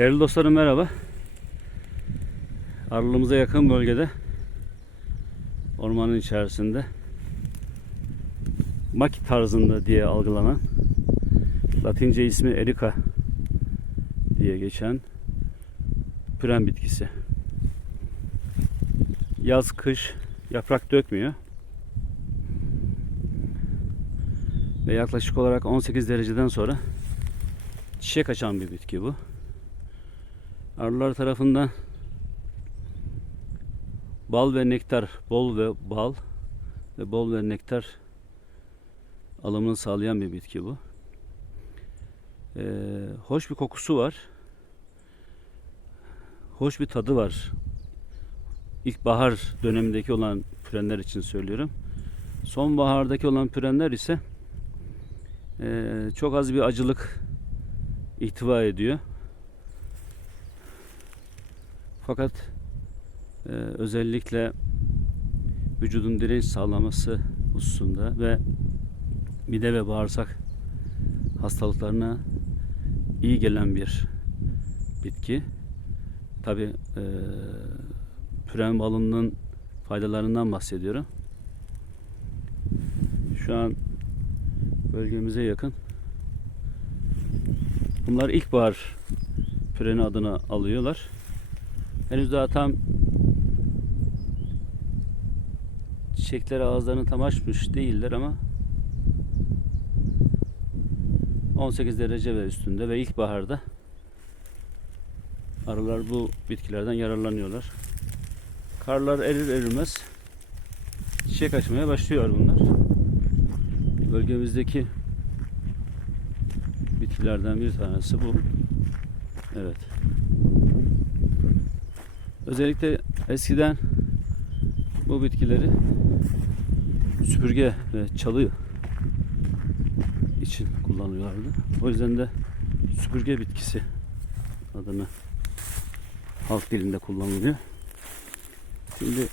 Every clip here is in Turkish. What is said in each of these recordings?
Değerli dostlarım merhaba. Aralığımıza yakın bölgede ormanın içerisinde maki tarzında diye algılanan Latince ismi Erica diye geçen püren bitkisi. Yaz kış yaprak dökmüyor. Ve yaklaşık olarak 18 dereceden sonra çiçek açan bir bitki bu. Arılar tarafından bal ve nektar, bol ve bal ve bol ve nektar alımını sağlayan bir bitki bu. Ee, hoş bir kokusu var. Hoş bir tadı var. İlkbahar dönemindeki olan pürenler için söylüyorum. Sonbahardaki olan pürenler ise ee, çok az bir acılık ihtiva ediyor. Fakat e, özellikle vücudun direnç sağlaması hususunda ve mide ve bağırsak hastalıklarına iyi gelen bir bitki. Tabi e, püren balının faydalarından bahsediyorum. Şu an bölgemize yakın. Bunlar ilkbahar püreni adını alıyorlar. Henüz daha tam çiçekleri ağızlarını tam açmış değiller ama 18 derece ve üstünde ve ilkbaharda arılar bu bitkilerden yararlanıyorlar. Karlar erir erimez çiçek açmaya başlıyor bunlar. Bölgemizdeki bitkilerden bir tanesi bu. Evet. Özellikle eskiden bu bitkileri süpürge ve çalı için kullanıyorlardı. O yüzden de süpürge bitkisi adını halk dilinde kullanılıyor. Şimdi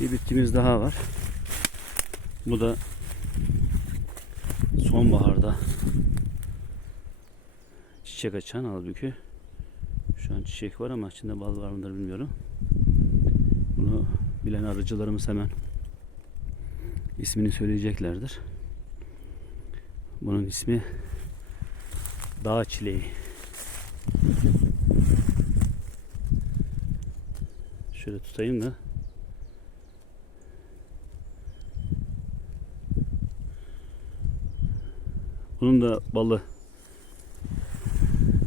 bir bitkimiz daha var. Bu da sonbaharda çiçek açan halbuki şu an çiçek var ama içinde bal var mıdır bilmiyorum. Bunu bilen arıcılarımız hemen ismini söyleyeceklerdir. Bunun ismi dağ çileği. Şöyle tutayım da Bunun da balı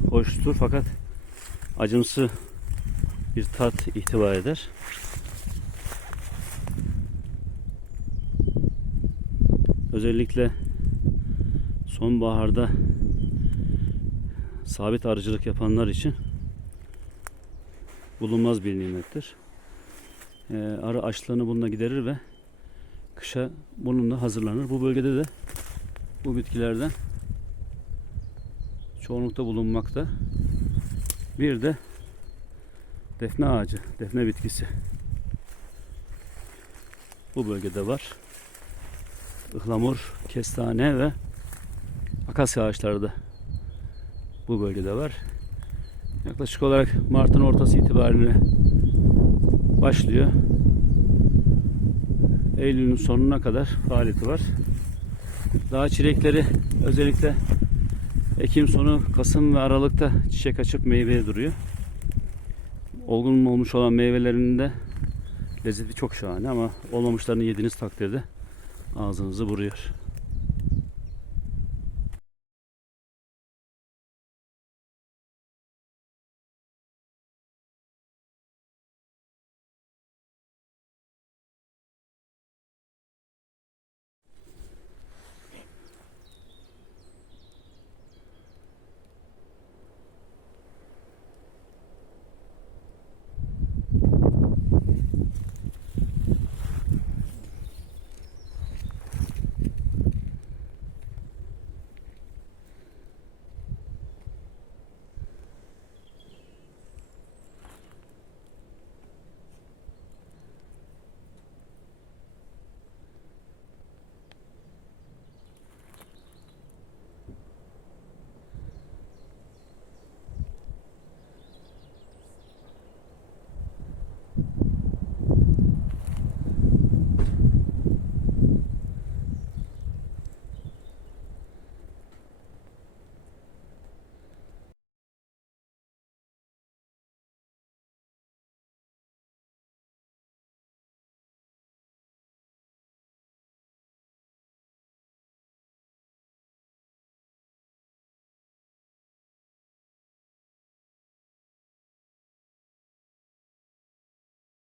hoştur fakat acımsı bir tat ihtiva eder. Özellikle sonbaharda sabit arıcılık yapanlar için bulunmaz bir nimettir. Ee, arı açlığını bununla giderir ve kışa bununla hazırlanır. Bu bölgede de bu bitkilerden çoğunlukta bulunmakta. Bir de defne ağacı, defne bitkisi. Bu bölgede var. Ihlamur, kestane ve akasya ağaçları da bu bölgede var. Yaklaşık olarak Mart'ın ortası itibariyle başlıyor. Eylül'ün sonuna kadar faaliyeti var. Dağ çilekleri özellikle Ekim sonu Kasım ve Aralık'ta çiçek açıp meyveye duruyor. Olgun olmuş olan meyvelerinin de lezzeti çok şahane ama olmamışlarını yediğiniz takdirde ağzınızı vuruyor.